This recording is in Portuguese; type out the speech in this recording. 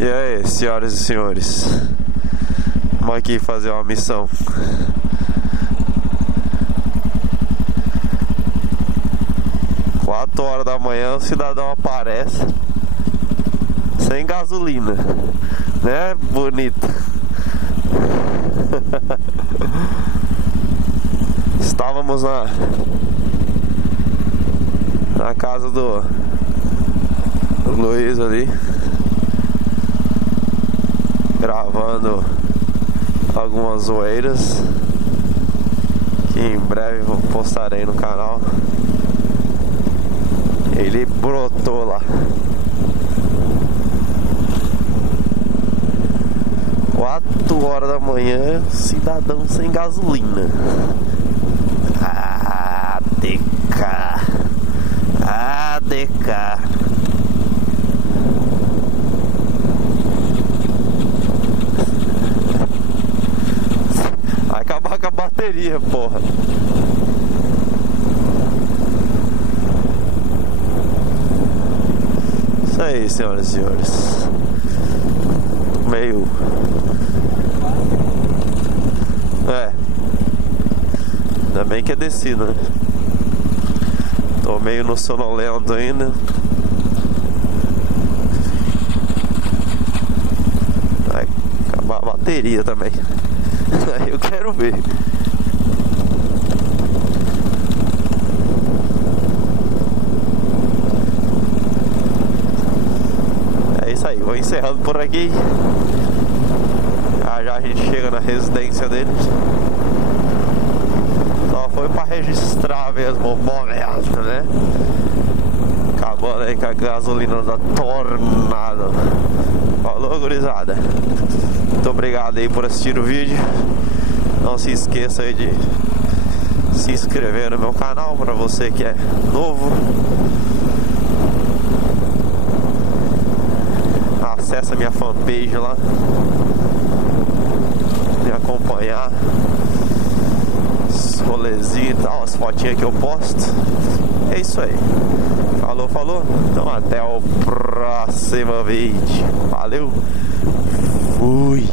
E aí, senhoras e senhores, vamos aqui fazer uma missão. Quatro horas da manhã o cidadão aparece sem gasolina, né, bonito? Estávamos na casa do Luiz ali, gravando algumas zoeiras que em breve postarei no canal. Ele brotou lá. 4 horas da manhã, cidadão sem gasolina. ADK. Vai acabar com a bateria, porra. Isso aí, senhoras e senhores. Meio... ainda bem que é descida, né? Tô meio no sonolento ainda. Vai acabar a bateria também. Aí eu quero ver. É isso aí, vou encerrando por aqui. Já a gente chega na residência deles. Só foi pra registrar mesmo o momento, né? Acabando aí com a gasolina da Tornado. Falou, gurizada. Muito obrigado aí por assistir o vídeo. Não se esqueça aí de se inscrever no meu canal pra você que é novo. Acesse a minha fanpage lá, me acompanhar, os rolezinhos e tal, as fotinhas que eu posto. É isso aí. Falou. Então até o próximo vídeo. Valeu. Fui.